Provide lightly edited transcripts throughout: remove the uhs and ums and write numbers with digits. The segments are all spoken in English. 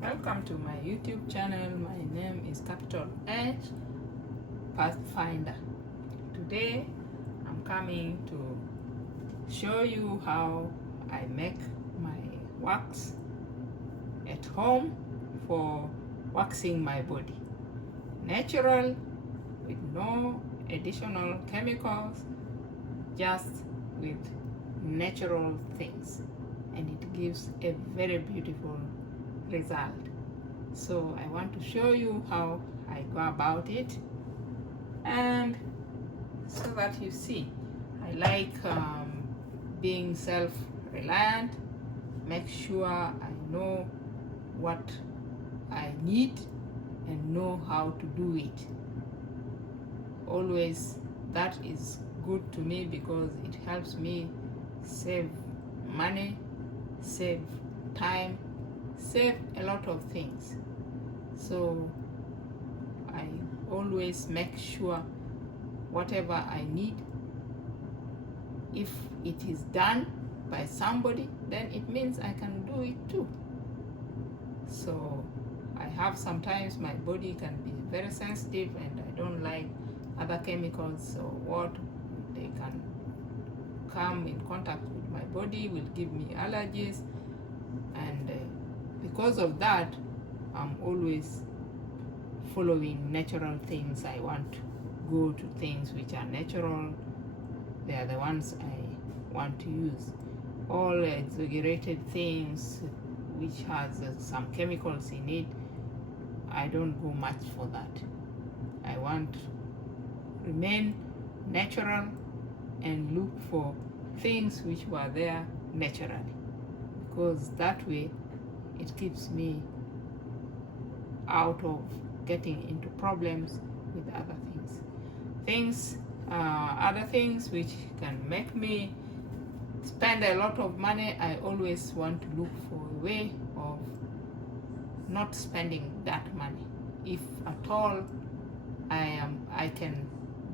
Welcome to my YouTube channel. My name is Capital H Pathfinder. Today I'm coming to show you how I make my wax at home for waxing my body. Natural, with no additional chemicals, just with natural things, and it gives a very beautiful result. So I want to show you how I go about it, and so that you see. I like being self-reliant, make sure I know what I need and know how to do it. Always that is good to me because it helps me save money, save time, save a lot of things. So I always make sure whatever I need, if it is done by somebody, then it means I can do it too. So I have sometimes my body can be very sensitive and I don't like other chemicals, so what they can come in contact with my body will give me allergies, and because of that I'm always following natural things. I want to go to things which are natural. They are the ones I want to use. All exaggerated things which has some chemicals in it, I don't go much for that. I want to remain natural and look for things which were there naturally, because that way it keeps me out of getting into problems with other other things which can make me spend a lot of money. I always want to look for a way of not spending that money. If at all I can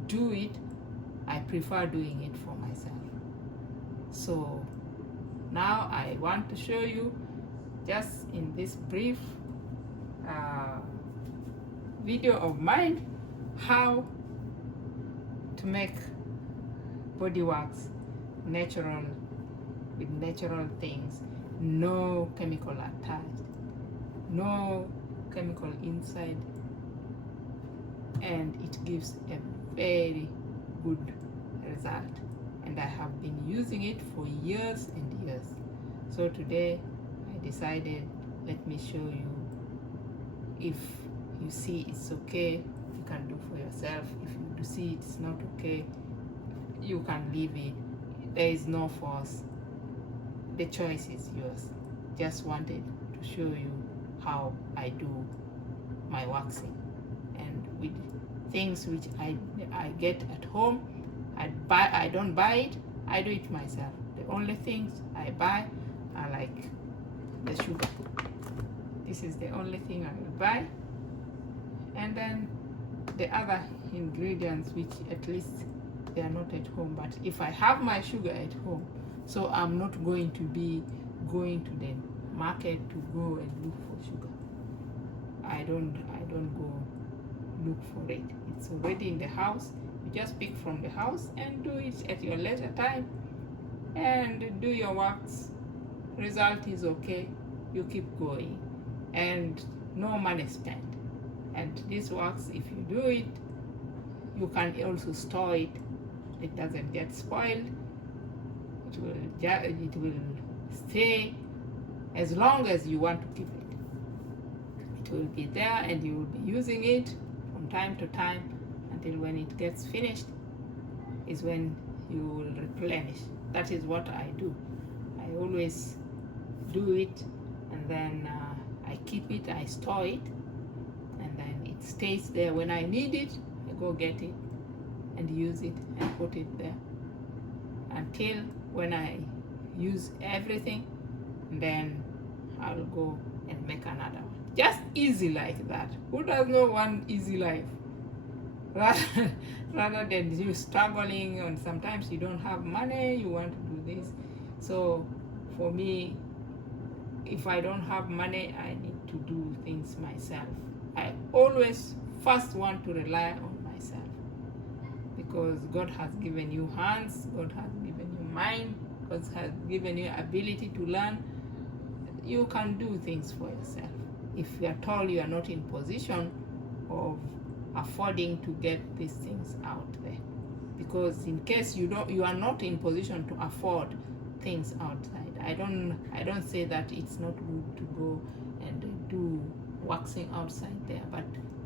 do it, I prefer doing it for myself. So now I want to show you, just in this brief video of mine, how to make body wax natural, with natural things, no chemical attached, no chemical inside, and it gives a very good result, and I have been using it for years and years. So today I decided, let me show you. If you see it's okay, you can do for yourself. If you see it's not okay, you can leave it. There is no force. The choice is yours. Just wanted to show you how I do my waxing, and with things which I get at home. I don't buy it, I do it myself. The only things I buy are like the sugar. This is the only thing I will buy, and then the other ingredients which at least they are not at home. But if I have my sugar at home, so I'm not going to be going to the market to go and look for sugar. I don't go look for it. It's already in the house. You just pick from the house and do it at your leisure time and do your wax. Result is okay, you keep going, and no money spent. And this wax, if you do it, you can also store it. It doesn't get spoiled. It will stay as long as you want to keep it. It will be there, and you will be using it from time to time until when it gets finished is when you will replenish. That is what I do. I always do it, and then I keep it, I store it, and then it stays there. When I need it, I go get it and use it and put it there until when I use everything, then I'll go and make another one. Just easy like that. Who does not want easy life? Rather than you struggling, and sometimes you don't have money, you want to do this. So for me, if I don't have money, I need to do things myself. I always first want to rely on myself, because God has given you hands, God has given you mind, God has given you ability to learn. You can do things for yourself. If you are told you are not in position of affording to get these things out there, because in case you are not in position to afford things outside, I don't say that it's not good to go and do waxing outside there, but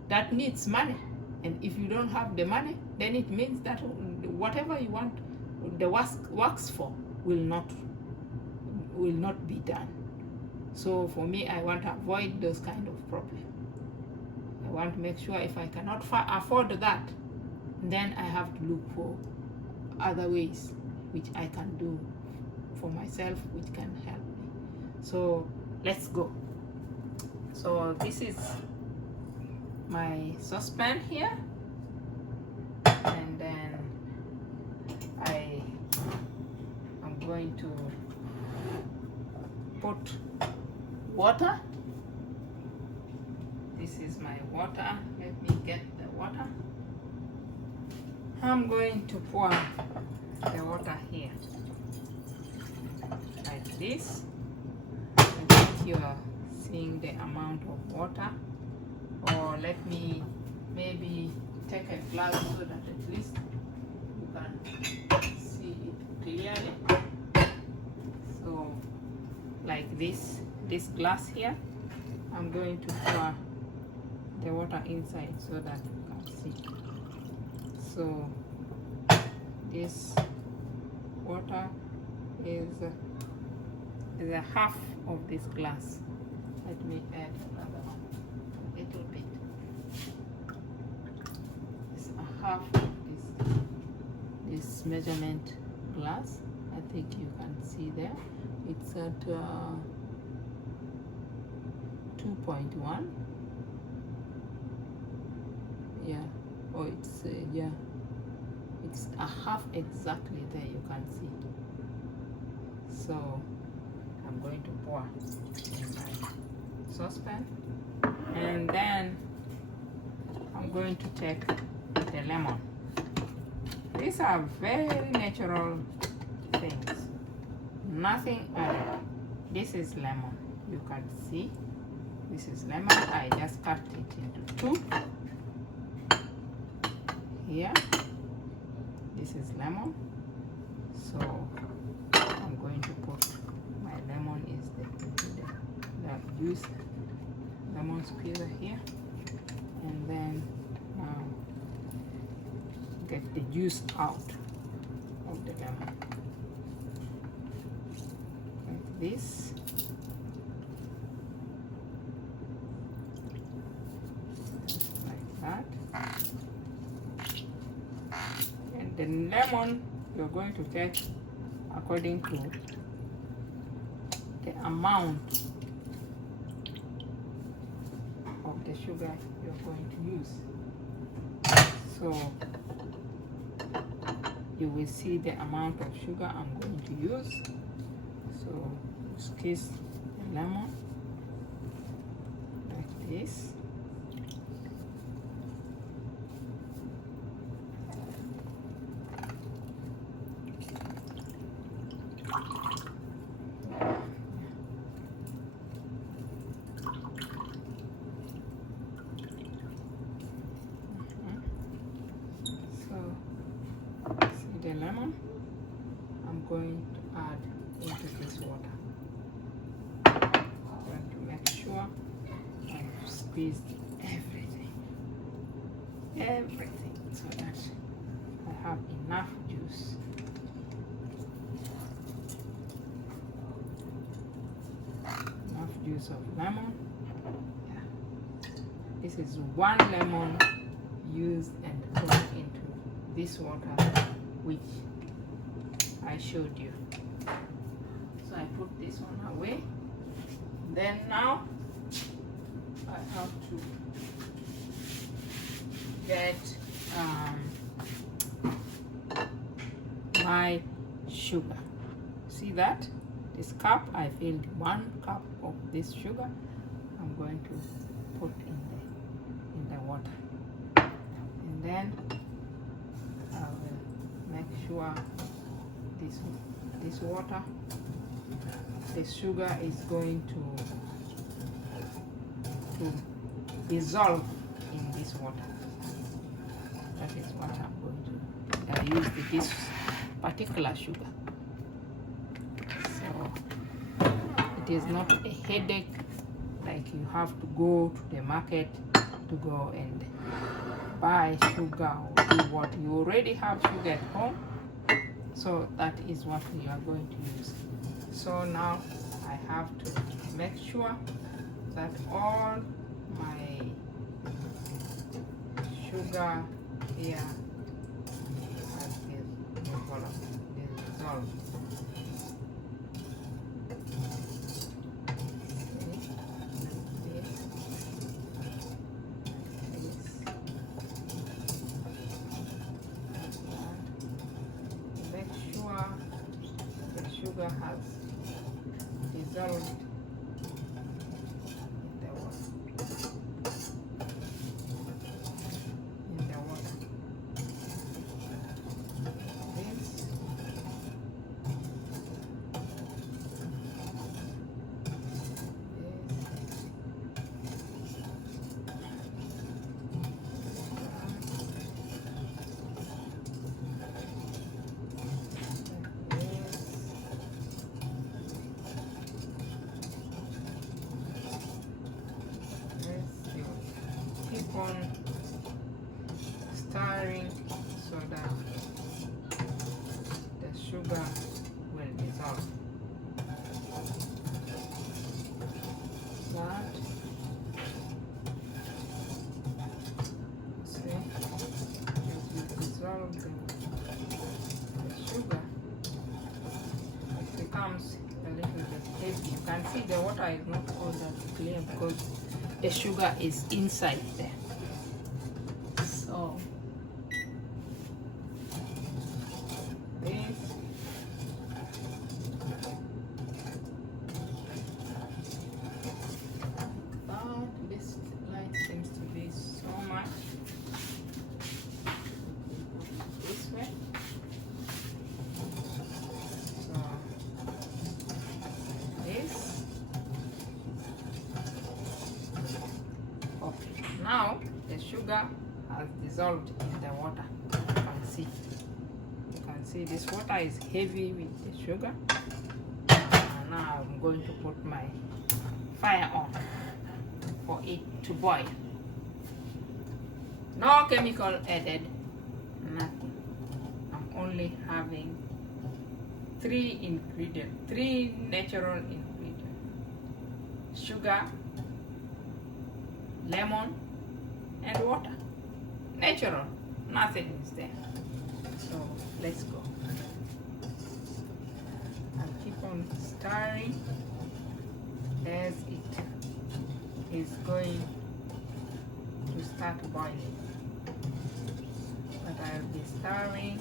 that needs money. And if you don't have the money, then it means that whatever you want the wax for will not be done. So for me, I want to avoid those kind of problems. I want to make sure if I cannot afford that, then I have to look for other ways which I can do for myself, which can help me. So let's go. So this is my saucepan here, and then I am going to put water. This is my water. Let me get the water. I'm going to pour the water here like this. I think you are seeing the amount of water, or let me maybe take a glass so that at least you can see it clearly. So like this glass here, I'm going to pour the water inside so that you can see. So this water is a half of this glass. Let me add another one, a little bit. It's a half of this measurement glass. I think you can see there. It's at 2.1. Yeah. Oh, it's yeah. It's a half exactly there. You can see. So I'm going to pour in my saucepan, and then I'm going to take the lemon. These are very natural things, nothing added. This is lemon. You can see this is lemon. I just cut it into two. Here, this is lemon. So I'm going to put my lemon is the juice, lemon squeezer here, and then get the juice out of the lemon like this. Like that. And the lemon you're going to take according to the amount of the sugar you're going to use. So you will see the amount of sugar I'm going to use. So squeeze the lemon like this. The lemon, I'm going to add into this water. I'm going to make sure I've squeezed everything, so that I have enough juice. Enough juice of lemon. Yeah. This is one lemon used and poured into this water which I showed you. So I put this one away. Then now I have to get my sugar. See that? this cup, I filled 1 cup of this sugar. I'm going to put in the water, and then I will make sure this water, the sugar is going to dissolve in this water. That is what I'm going to do. I used this particular sugar, so it is not a headache like you have to go to the market to go and buy sugar or do what. You already have sugar at home, so that is what you are going to use. So now I have to make sure that all my sugar here has dissolved. Make sure the sugar has dissolved in the water. Keep on stirring so that the sugar will dissolve. That, see, as you dissolve the sugar, it becomes a little bit heavy. You can see the water is not all that clear because the sugar is inside there. So this, this light seems to be so much. This way. So this. Okay. Now the sugar has dissolved in the water. You can see this water is heavy with the sugar. And now I'm going to put my fire on for it to boil. No chemical added, nothing. I'm only having 3 natural ingredients: sugar, lemon, and water. Natural, nothing is there. So let's go. I'll keep on stirring as it is going to start boiling. But I'll be stirring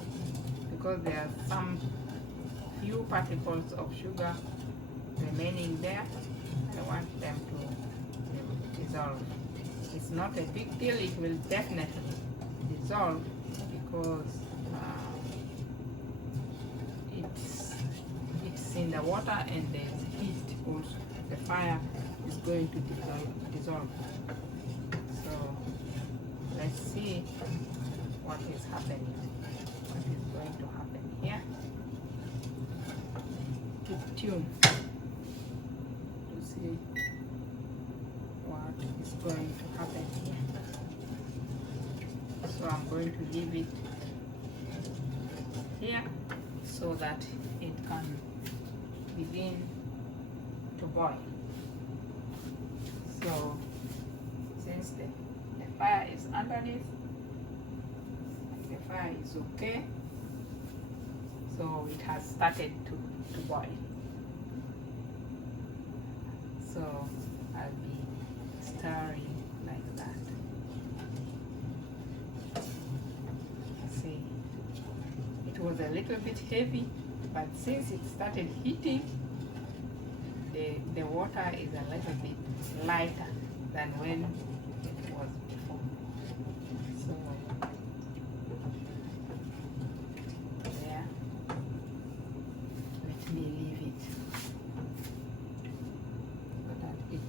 because there are some few particles of sugar remaining there. I want them to dissolve. It's not a big deal, it will definitely dissolve because it's in the water and there's heat also. The fire is going to dissolve. So let's see what is happening. What is going to happen here? Keep tuned to see what is going to happen here. So I'm going to leave it here so that it can begin to boil. So since the fire is underneath, the fire is okay, so it has started to boil. So I'll be stirring like that. See, it was a little bit heavy, but since it started heating, the water is a little bit lighter than when it was before. So there, let me leave it so that it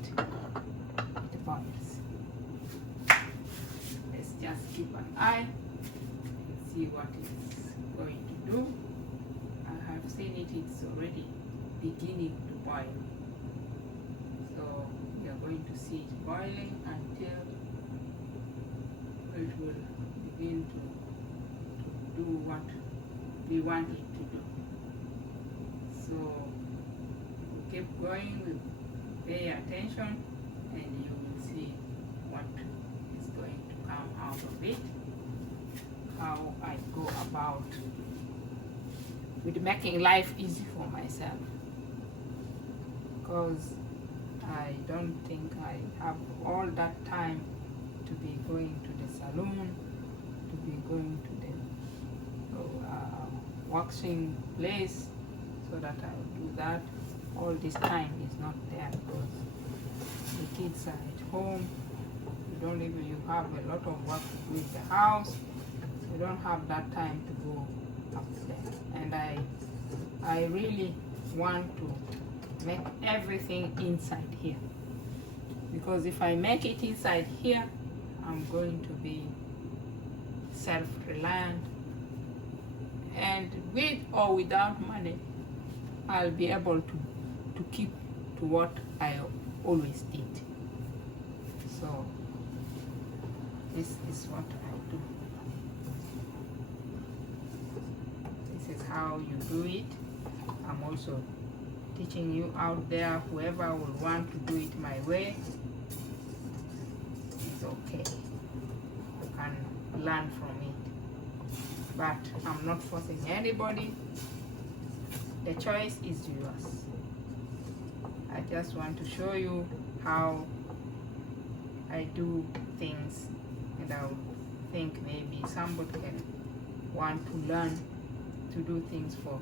boils. Let's just keep an eye and see what it's going to do. I have seen it, it's already beginning to boil. So we are going to see it boiling until it will begin to do what we want it to do. So we keep going, we pay attention, and you will see what is going to come out of it, how I go about with making life easy for myself, because I don't think I have all that time to be going to the salon, to be going to the waxing place, so that I will do that. All this time is not there because the kids are at home. You have a lot of work to do in the house. You don't have that time to go up there. And I really want to make everything inside here, because if I make it inside here, I'm going to be self-reliant, and with or without money, I'll be able to keep to what I always did. So this is what I do. This is how you do it. I'm also teaching you out there, whoever will want to do it my way, it's okay. You can learn from it. But I'm not forcing anybody. The choice is yours. I just want to show you how I do things, and I would think maybe somebody can want to learn to do things for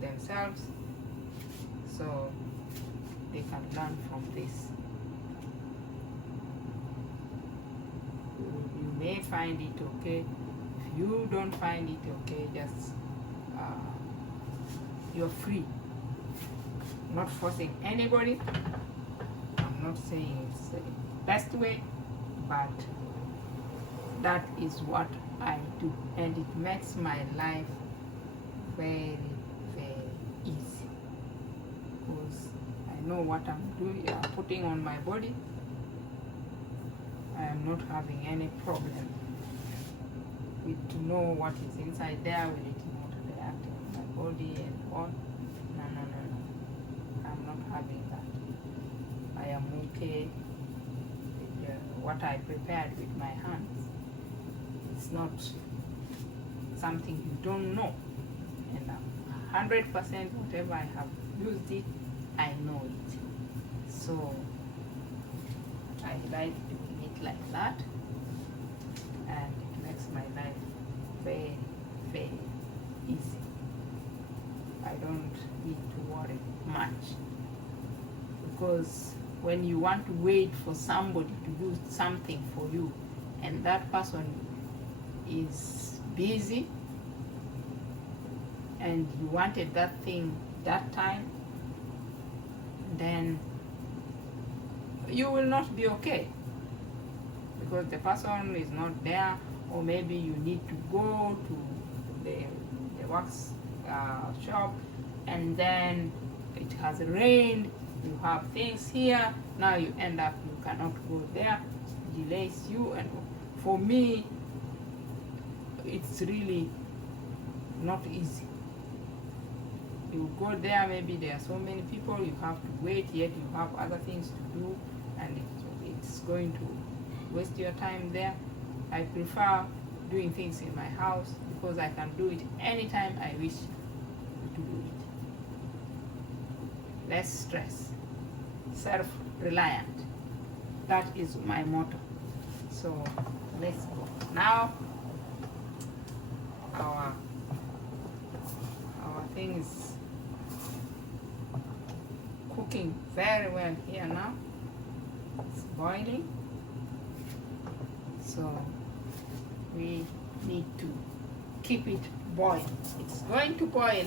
themselves, so they can learn from this. You may find it okay. If you don't find it okay, just you're free. I'm not forcing anybody. I'm not saying it's the best way, but that is what I do, and it makes my life very, very easy, because I know what I'm doing, putting on my body. I am not having any problem with to know what is inside there. Will it not react on my body and what? No. I'm not having that. I am okay with what I prepared with my hands. It's not something you don't know. And 100% whatever I have used it, I know it. So I like doing it like that, and it makes my life very, very easy. I don't need to worry much, because when you want to wait for somebody to do something for you, and that person is busy, and you wanted that thing that time, then you will not be okay, because the person is not there, or maybe you need to go to the wax shop, and then it has rained, you have things here, now you end up, you cannot go there, it delays you. And for me, it's really not easy. You go there, maybe there are so many people, you have to wait, yet you have other things to do, and it's going to waste your time there. I prefer doing things in my house, because I can do it anytime I wish to do it. Less stress, self-reliant. That is my motto. So let's go. Now our thing is cooking very well here now. It's boiling. So we need to keep it boiled. It's going to boil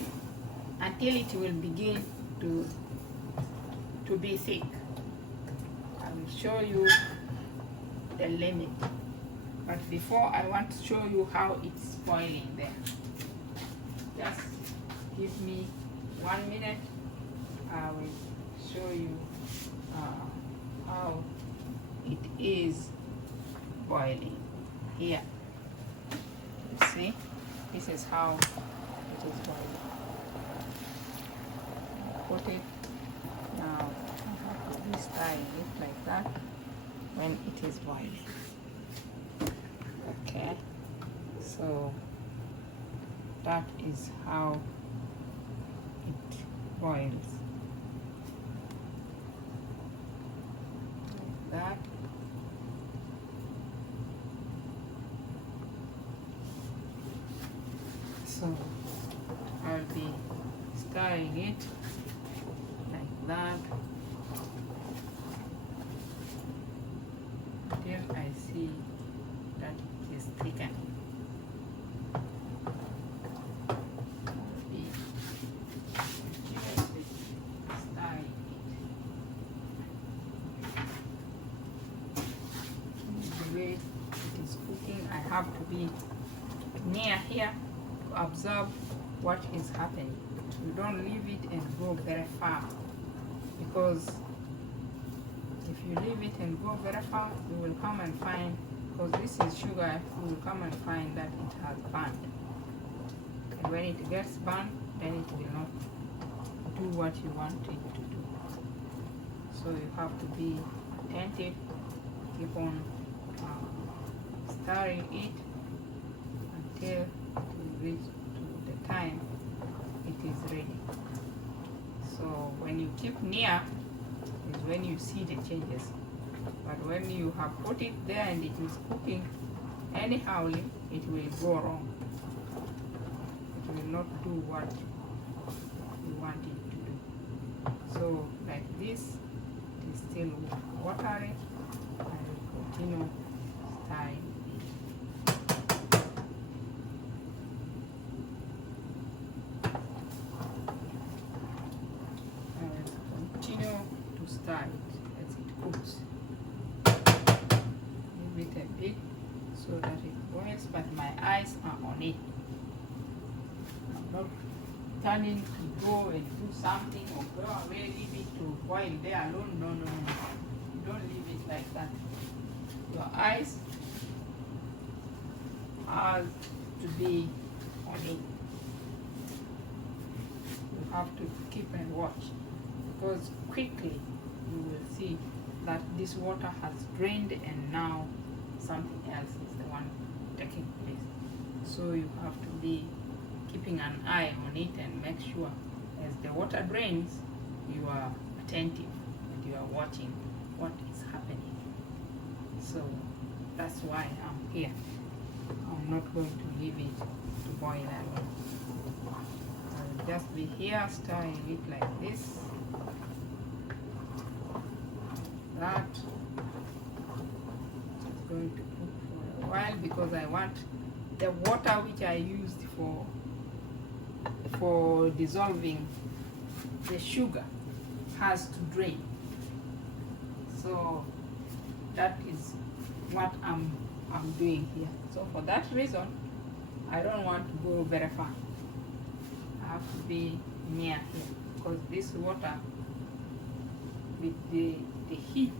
until it will begin to be thick. I will show you the limit. But before, I want to show you how it's boiling there. Just give me 1 minute. I will show you how it is boiling here. You see, this is how it is boiling. Put it now. I have to be stirring it like that when it is boiling. Okay, so that is how it boils. Like that. So I'll be stirring it like that until I see that it is thickened. I'll be continuously stirring it. The way it is cooking, I have to be near here to observe what is happening. You don't leave it and go very far, because if you leave it and go very far, you will come and find, because this is sugar, you will come and find that it has burned. And when it gets burned, then it will not do what you want it to do. So you have to be attentive, keep on stirring it until you reach to the time it is ready. So when you keep near is when you see the changes. But when you have put it there and it is cooking anyhow, it will go wrong. It will not do what you want it to do. So like this, it is still watery. I will continue stirring it. I will continue to stir it as it cooks. Leave it a bit so that it boils, but my eyes are on it. I'm not turning to go and do something or go away, leave it to boil there alone. No, no, no. You don't leave it like that. Your eyes are to be on it. You have to keep and watch, because quickly you will see that this water has drained and now something else is the one taking place. So you have to be keeping an eye on it and make sure as the water drains, you are attentive and you are watching what is happening. So that's why I'm here. I'm not going to leave it to boil alone. I'll just be here stirring it like this. That it's going to cook for a while, because I want the water which I used for dissolving the sugar has to drain. So that is what I'm doing here. So for that reason, I don't want to go very far. I have to be near here, because this water, with the heat,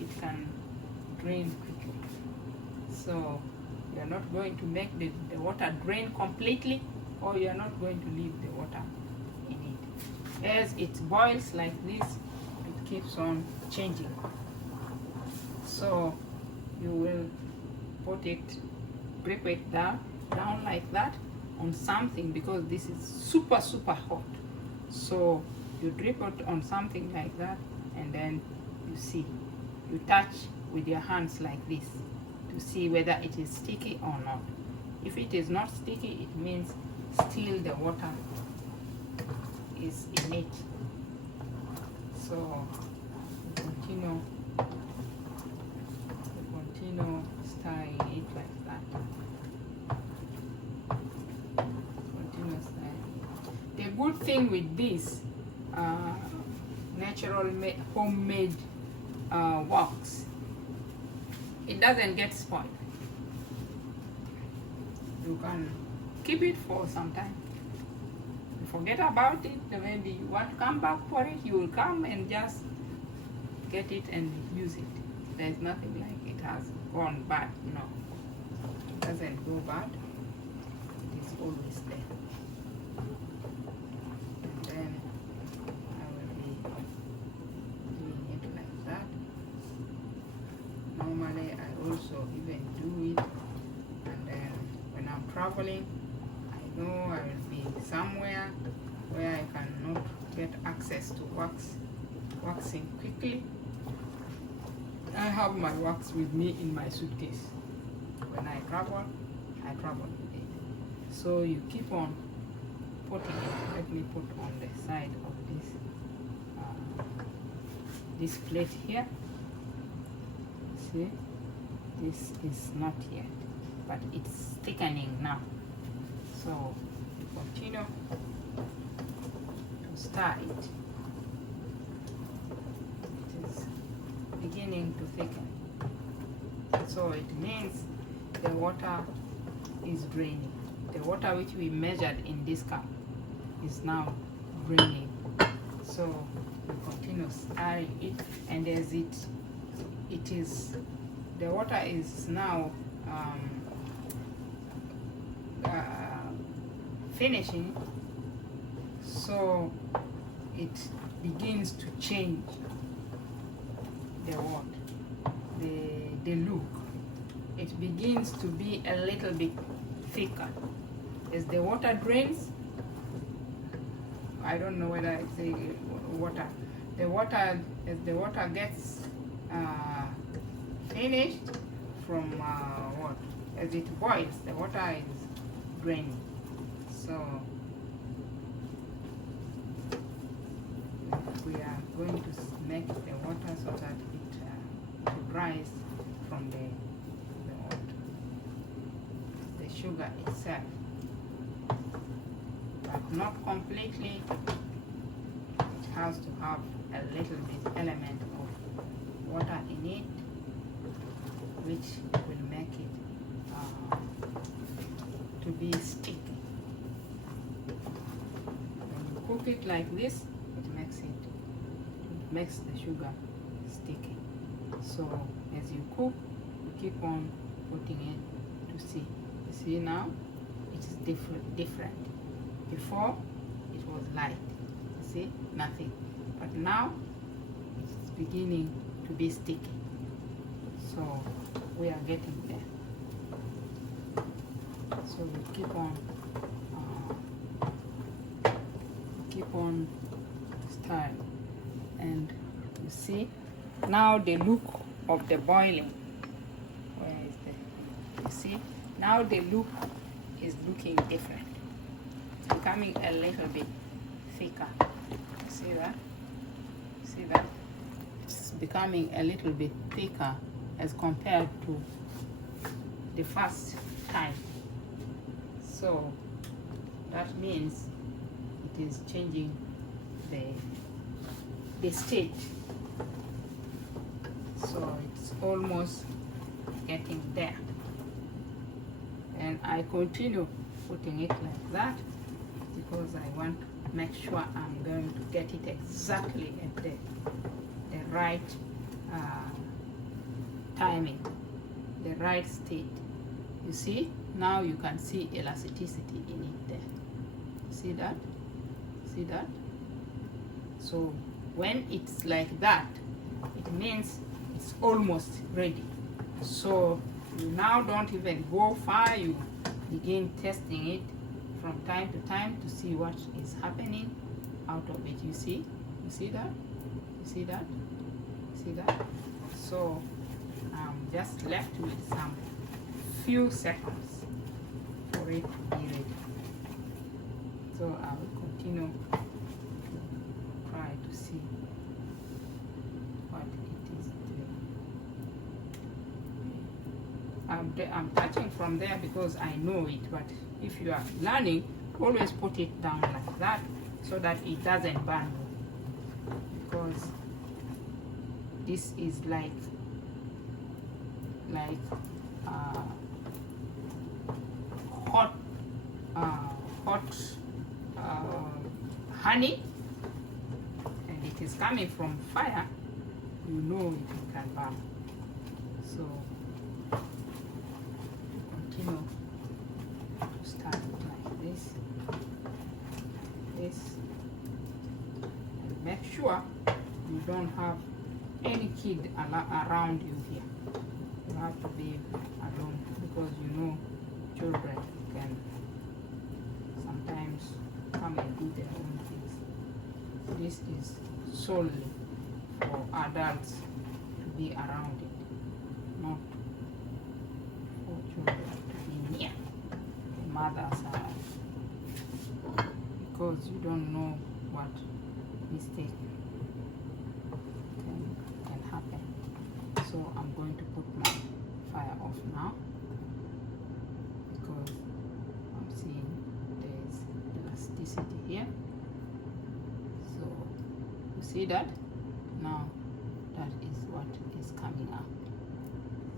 it can drain quickly. So you're not going to make the water drain completely, or you're not going to leave the water in it. As it boils like this, it keeps on changing. So you will put it, grip it down like that on something, because this is super hot. So you drip it on something like that, and then you see, you touch with your hands like this to see whether it is sticky or not. If it is not sticky, it means still the water is in it. So we continue stirring it like that. Continue stirring it. The good thing with this natural homemade wax, it doesn't get spoiled. You can keep it for some time. You forget about it, maybe you want to come back for it, you will come and just get it and use it. There's nothing like it has gone bad, no. It doesn't go bad, it is always there. And then I will be doing it like that. Normally I also even do it, and then when I'm traveling, I know I will be somewhere where I cannot get access to waxing quickly. I have my wax with me in my suitcase. When I travel with it. So you keep on putting it. Let me put on the side of this plate here. See, this is not yet, but it's thickening now. So continue to stir it. It is beginning to thicken. So it means the water is draining. The water which we measured in this cup is now draining. So we continue stirring it, and as the water is now finishing, so it begins to change the look. It begins to be a little bit thicker as the water drains. I don't know whether it's the water. As the water gets finished from as it boils, the water is draining. So we are going to make the water so that it dries from the sugar itself, but not completely. It has to have a little bit element of water in it, which will make it to be sticky. When you cook it like this, it makes the sugar sticky. So as you cook, you keep on putting it to see. You see now, it is different. Before, it was light. You see, nothing. But now, it's beginning to be sticky. So we are getting there. So we keep on stirring, and you see now the look of the boiling. Where is the? You see now the look is looking different. It's becoming a little bit thicker. See that? See that? It's becoming a little bit thicker as compared to the first time. So that means it is changing the state. So it's almost getting there. And I continue putting it like that because I want to make sure I'm going to get it exactly at the right timing, the right state. You see, now you can see elasticity in it there. See that? See that? So when it's like that, it means it's almost ready. So you now don't even go far, you begin testing it from time to time to see what is happening out of it. You see? You see that? You see that? You see that? So I'm just left with some few seconds for it to be ready. So I will continue to try to see I'm touching from there because I know it, but if you are learning, always put it down like that so that it doesn't burn you, because this is like hot honey, and it is coming from fire, you know it can burn. So continue to start it like this, and make sure you don't have any kid around you here. You have to be alone, because you know children can sometimes come and do their own things. This is solely for adults to be around it, not for children to be near the mother's side, because you don't know what mistake can happen. So I'm going to put my fire off now, because I'm seeing there's elasticity here. So you see that? Now that is what is coming up.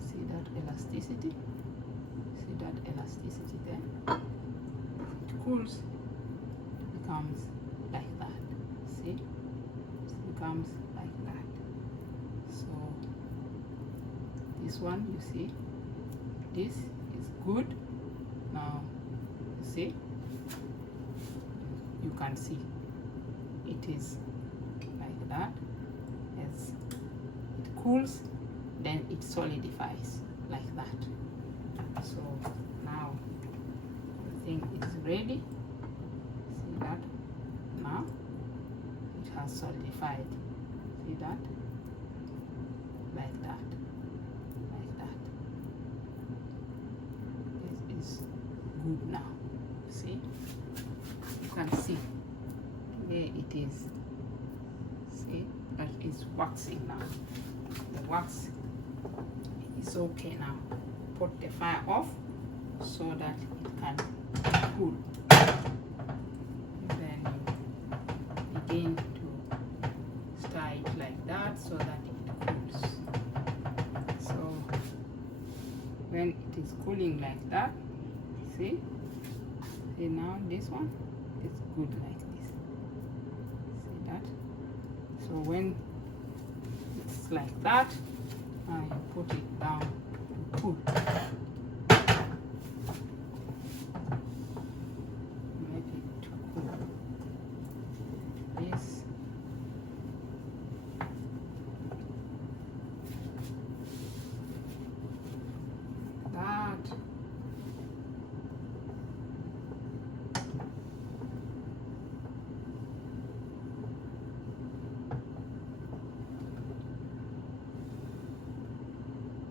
See that elasticity? See that elasticity there? It cools, it becomes like that. See? It becomes like that. So this one, you see, this is good. Now you see, you can see it is like that. As it cools, then it solidifies like that. So now I think it's ready. See that? Now it has solidified. See that? Like that. Like that. This is good now. See? You can see where it is. See? That is waxing now. The wax is okay now. Put the fire off so that it can cool. Then you begin to stir it like that so that it cools. So when it is cooling like that, see now this one is good like this. See that? So when it's like that, now you put it down to cool. Make it to cool. This. That.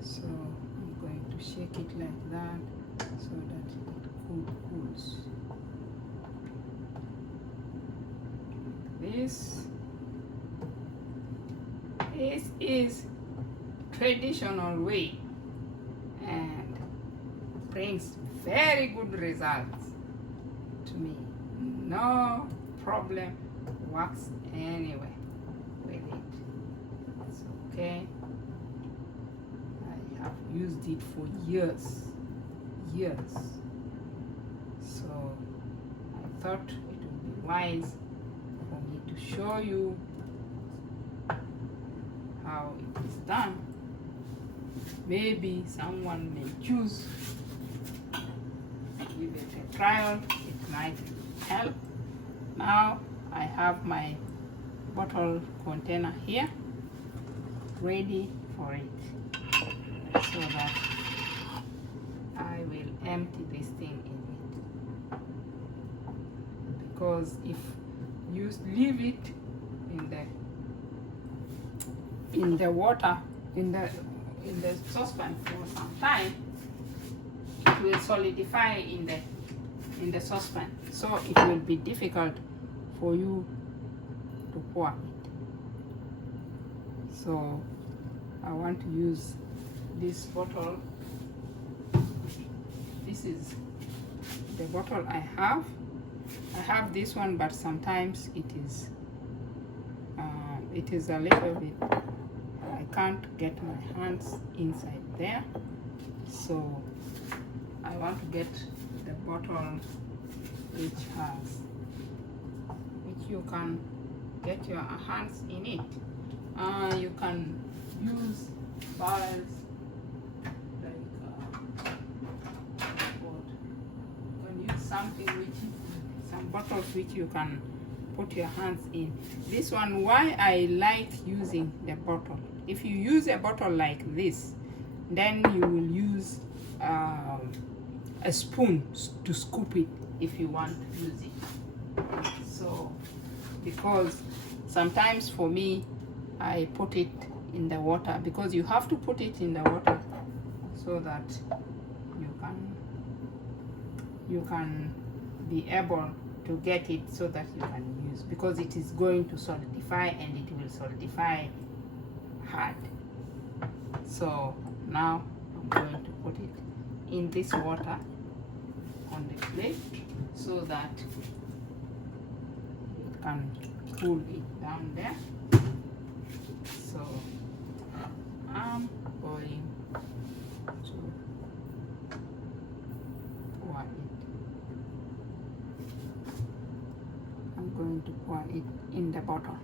So I'm going to shake it like that so that it cools. This is traditional way and brings very good results to me. No problem, works anyway with it. It's okay. I have used it for years. So I thought it would be wise for me to show you how it is done. Maybe someone may choose to give it a trial. It might help. Now I have my bottle container here ready for it, so that I will empty this thing in it. Because if you leave it in the water, in the saucepan for some time, it will solidify in the saucepan. So it will be difficult for you to pour it. So I want to use this bottle this is the bottle I have. I have this one, but sometimes it is a little bit, I can't get my hands inside there, so I want to get the bottle which you can get your hands in it. You can use barrels like you can use some bottles which you can put your hands in. This one, why I like using the bottle, if you use a bottle like this, then you will use a spoon to scoop it if you want to use it. So because sometimes for me, I put it in the water, because you have to put it in the water so that you can be able to get it, so that you can use, because it is going to solidify, and it will solidify hard. So now I'm going to put it in this water on the plate so that it can cool it down there. So I'm going to pour it. I'm going to pour it in the bottle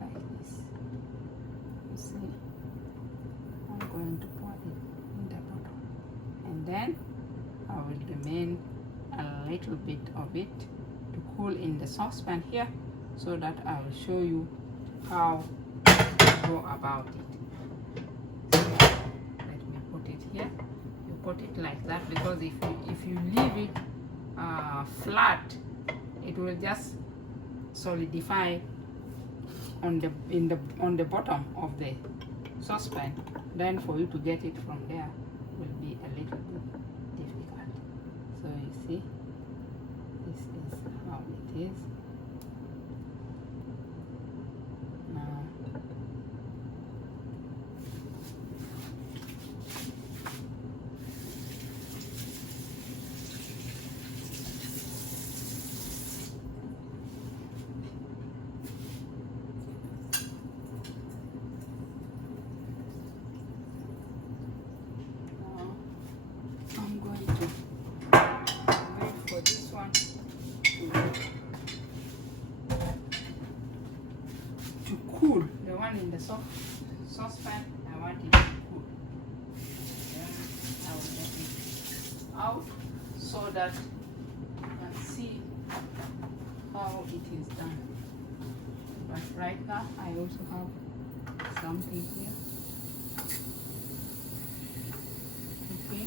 like this. You see, I'm going to pour it in the bottle, and then I will remain a little bit of it to cool in the saucepan here, so that I will show you how to go about it. So let me put it here. You put it like that, because if you leave it flat, it will just solidify on the bottom of the saucepan. Then for you to get it from there will be a little bit difficult. So you see, this is how it is. Now I'm going to wait for this one to cool. The one in the saucepan, I want it to cool. Then I will get it out so that you can see how it is done. But right now I also have something here. Okay.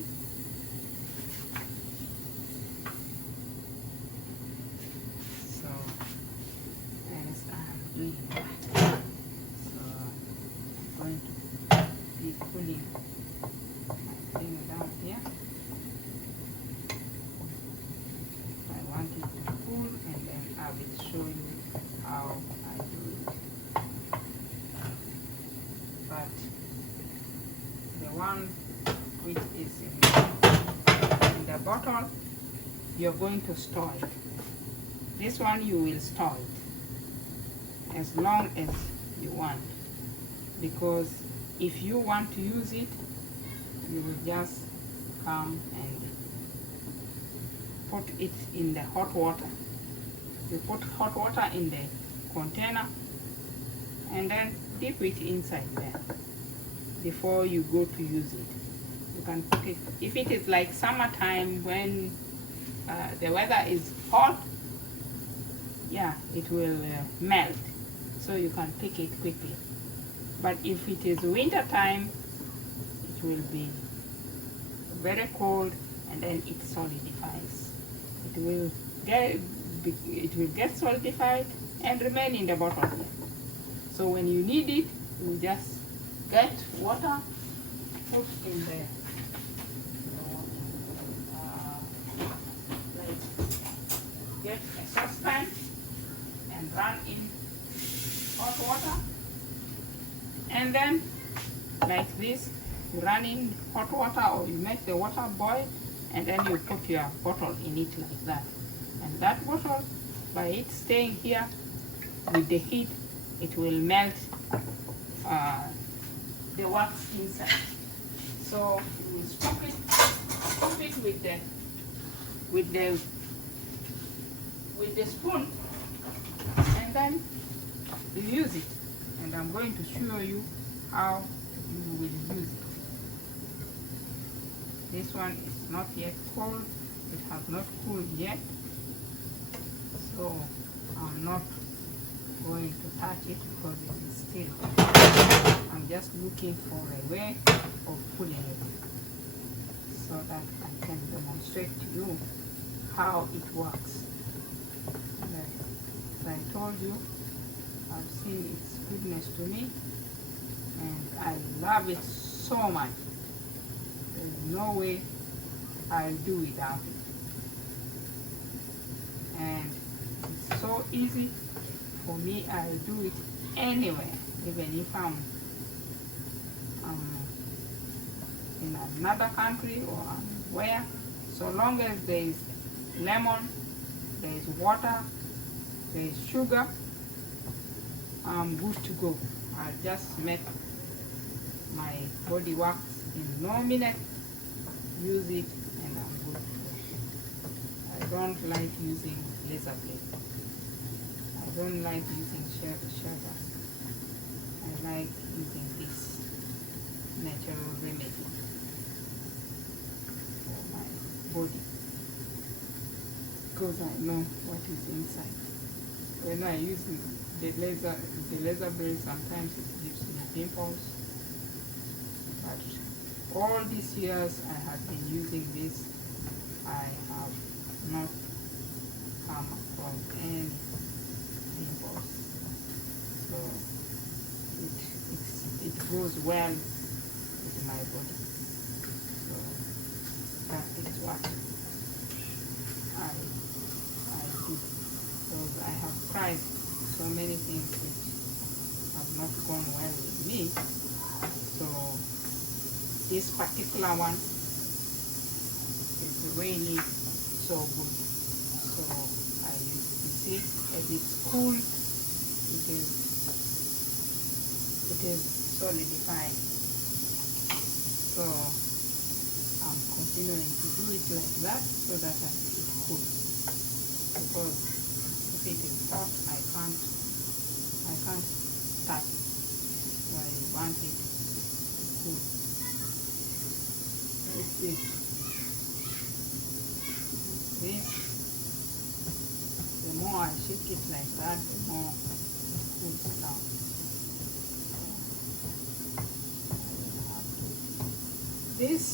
So as I'm doing that, so I'm going to be pulling my thing down here. I want it to cool, and then I will show you how I do it. But the one which is in the bottle, you're going to store it. This one you will store it as long as you want, because if you want to use it, you will just come and put it in the hot water. You put hot water in the container and then dip it inside there before you go to use it. You can put it, if it is like summertime when the weather is hot, yeah, it will melt, so you can pick it quickly. But if it is winter time, it will be very cold, and then it solidifies. It will get solidified and remain in the bottle here. So when you need it, you just get water, put in there. Get a saucepan and run in hot water, and then like this, you run in hot water, or you make the water boil, and then you put your bottle in it like that. And that bottle, by it staying here with the heat, it will melt the wax inside. So you will scoop it with the spoon, and then you use it. And I'm going to show you how you will use it. This one is not yet cold. It has not cooled yet. So I'm not going to touch it because it is still hot. I'm just looking for a way of pulling it so that I can demonstrate to you how it works. And as I told you, I've seen its goodness to me, and I love it so much. There's no way I'll do without it. And it's so easy for me. I'll do it anywhere, even if I'm in another country or where. So long as there is lemon, there is water, there is sugar, I'm good to go. I'll just make my body wax in no minute, use it, and I'm good to go. I don't like using laser blade. I don't like using sugar. I like using this natural remedy for my body because I know what is inside. When I use the laser blade, sometimes it gives me pimples. But all these years I have been using this, I have not come across any pimples. So it goes well with my body. So that is what I do. Because I have tried so many things which have not gone well with me. So this particular one is really so good. So I use it. You see, as it's cool, it is solidified. So I'm continuing to do it like that so that I keep it cool. Because if it is hot, I can't touch it. So I want it cool. Like this. See? The more I shake it like that, the more it cools down. This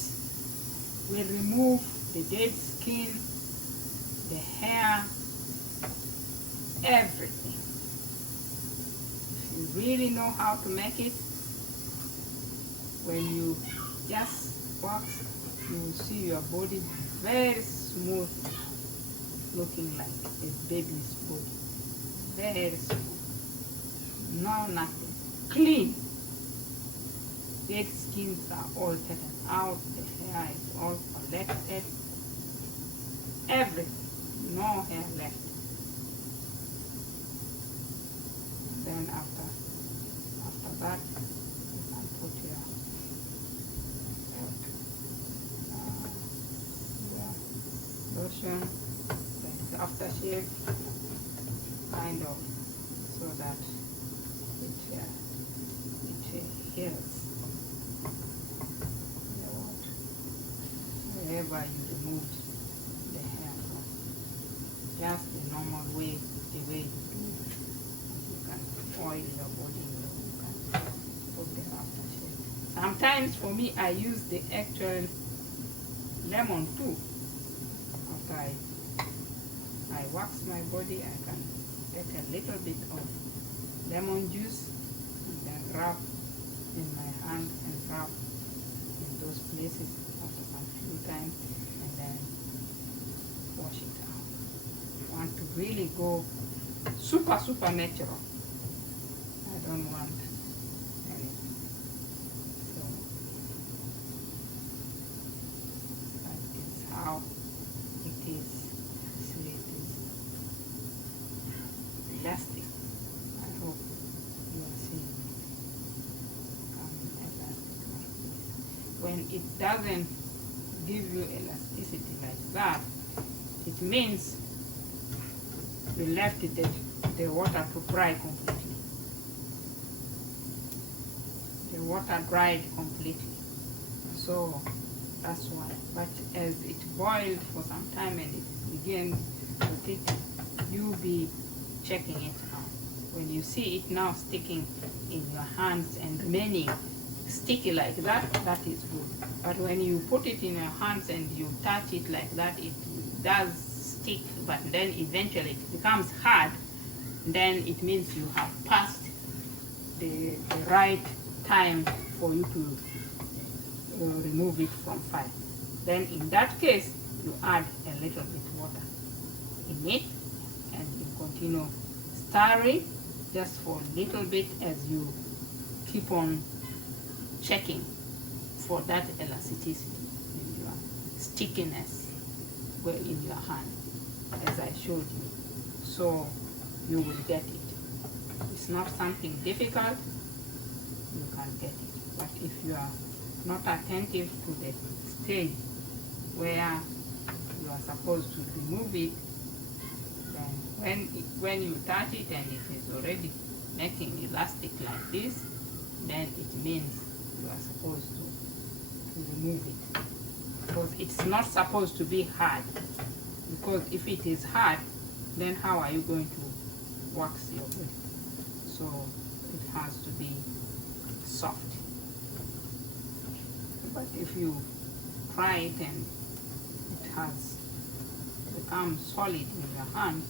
will remove the dead skin, the hair, everything. If you really know how to make it, when you just wax, you will see your body very smooth, looking like a baby's body. Very smooth. No nothing. Clean. Dead skins are all taken out, the hair is all collected, everything, no hair left. Then after that, you can put your lotion, like aftershave, kind of, so that it heals. Wherever you removed the hair from, just the normal way, the way you do it. You can oil your body, you can put the aftershave. Sometimes for me, I use the actual lemon too. After I wax my body, I can take a little bit of lemon juice and then rub in my hand and rub in those places time, and then wash it out. You want to really go super natural. I don't want anything. So that is how when it doesn't give you elasticity like that, it means you left the water to dry completely. The water dried completely. So that's why. But as it boiled for some time and it begins to thick, you be checking it out. When you see it now sticking in your hands and remaining sticky like that, that is good. But when you put it in your hands and you touch it like that, it does stick, but then eventually it becomes hard, then it means you have passed the right time for you to remove it from fire. Then in that case, you add a little bit water in it and you continue stirring just for a little bit as you keep on checking for that elasticity in your stickiness in your hand, as I showed you. So you will get it. It's not something difficult, you can get it. But if you are not attentive to the stage where you are supposed to remove it, then when you touch it and it is already making elastic like this, then it means you are supposed to remove it. Because it's not supposed to be hard. Because if it is hard, then how are you going to wax your wood? So it has to be soft. But if you try it and it has become solid in your hand,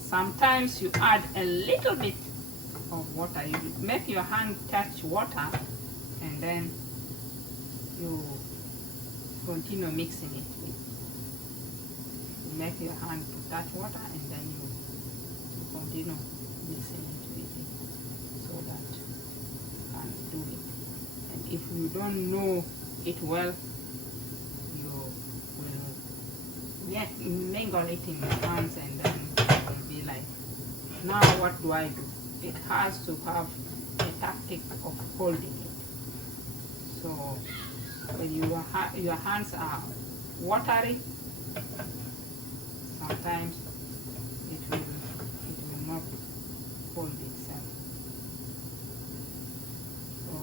sometimes you add a little bit of water. You make your hand touch water and then you continue mixing it with. You make your hand to touch water and then you continue mixing it with it so that you can do it. And if you don't know it well, you will mingle it in your hands and then it will be like, now what do I do? It has to have a tactic of holding it. So when your hands are watery, sometimes it will not hold itself. So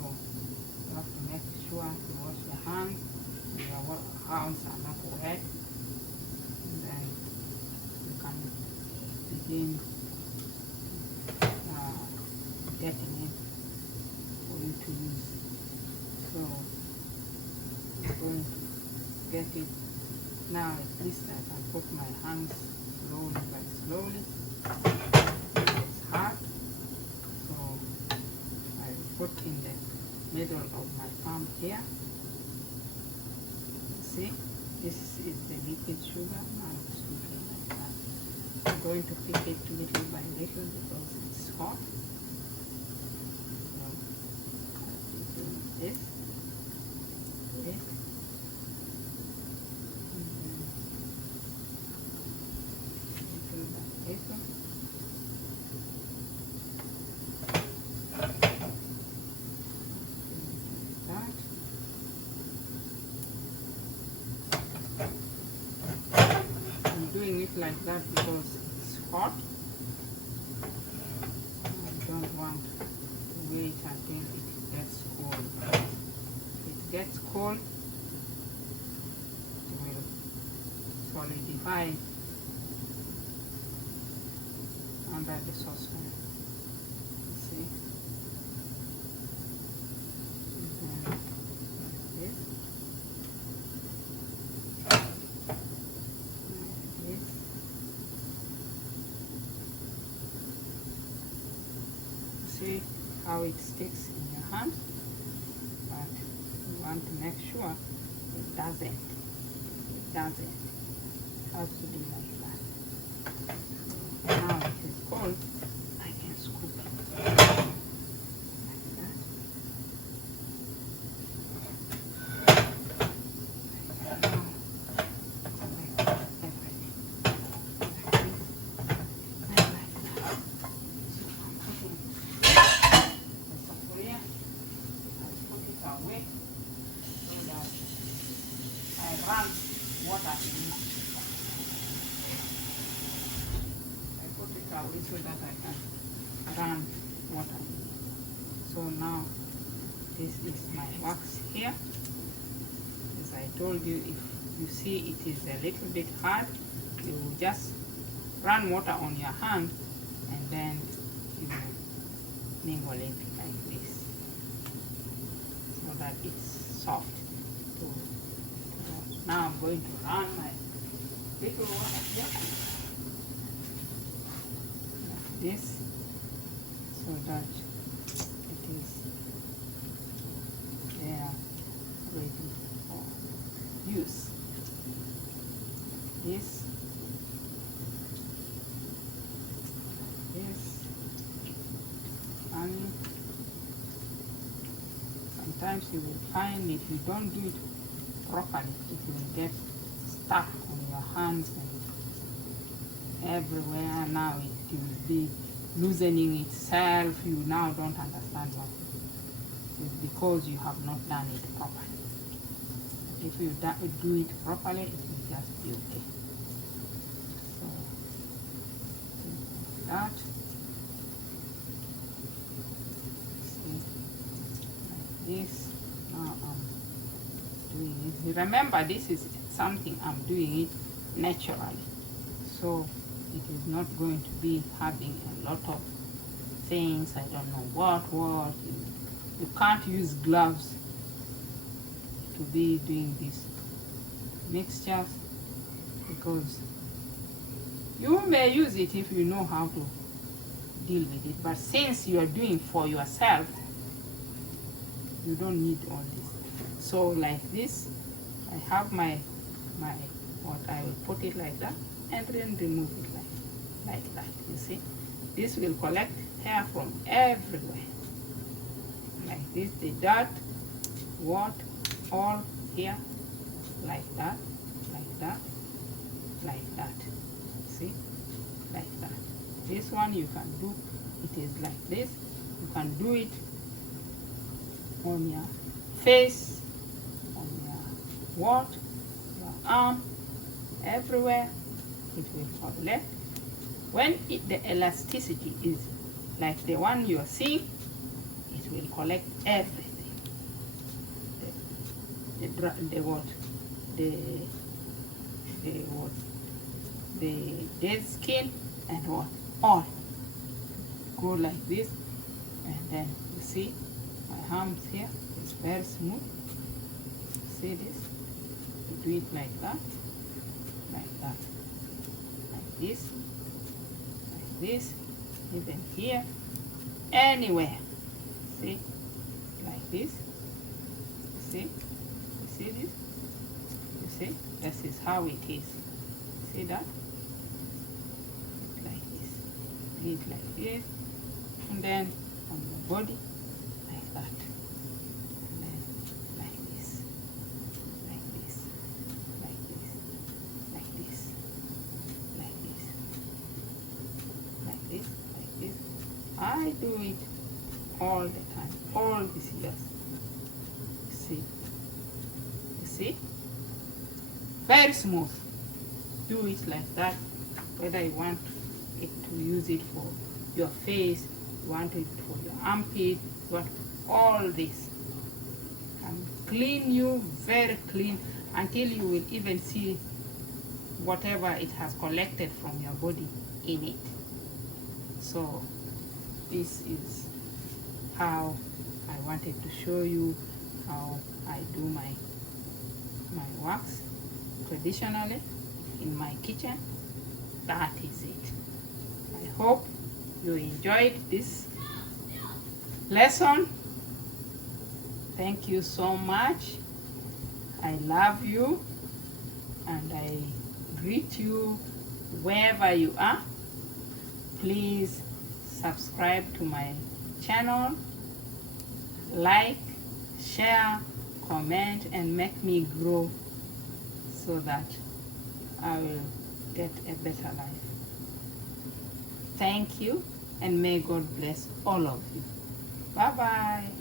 you have to make sure you wash your hands, your hands are not wet, and then you can begin getting it for you to use. So I'm going to get it now. At least I can put my hands slowly by slowly. It's hard, so I put in the middle of my palm here. See, this is the liquid sugar. Now it's looking like that. I'm going to pick it little by little because it's hot. This, I'm doing it like that because it's hot. I don't want to wait until it gets cold. If it gets cold, it will solidify under the saucepan. See? And then like this. Like this. See how it sticks in your hand? But you want to make sure it doesn't. It doesn't. It has to be like that. Now it is cold, I can scoop it like that. Now, collect everything. Like this, and like that. So I'm putting the sufuria. I put it away. run water in it. I put it away so that I can run water in it. So now this is my wax here. As I told you, if you see it is a little bit hard, you will just run water on your hand and then you mingle it like this so that it's soft. So now I'm going to run my little water here like this so that it is there ready for use. This and sometimes you will find if you don't do it properly, it will get stuck on your hands and everywhere. Now it will be loosening itself. You now don't understand what it is because you have not done it properly. If you do it properly, it will just be okay. So that. This now I'm doing it. Remember, this is something I'm doing it naturally, so it is not going to be having a lot of things. I don't know what you can't use gloves to be doing these mixtures because you may use it if you know how to deal with it, but since you are doing for yourself, you don't need all this. So like this, I have my what I will put it like that and then remove it like that. You see, this will collect hair from everywhere like this, the dirt, what, all here, like that, like that, like that. See, like that. This one you can do it is like this. You can do it on your face, on your your arm, everywhere. It will collect. When the elasticity is like the one you are seeing, it will collect everything. The dead skin and what all go like this, and then you see my arms here is very smooth. See this? You do it like that, like that, like this, even here, anywhere. See, like this. See, you see this? You see? This is how it is. See that? Like this. Do it like this, and then on the body, like that. And then like this, like this, like this, like this, like this, like this, like this. I do it all the time, all these years. See? You see? Very smooth. Do it like that, whether you want it to use it for your face, you want it for your armpit, you want all this. And clean you, very clean, until you will even see whatever it has collected from your body in it. So this is how I wanted to show you how I do my wax traditionally in my kitchen. That is it. I hope you enjoyed this lesson. Thank you so much. I love you and I greet you wherever you are. Please subscribe to my channel, like, share, comment, and make me grow so that I will get a better life. Thank you, and may God bless all of you. Bye-bye.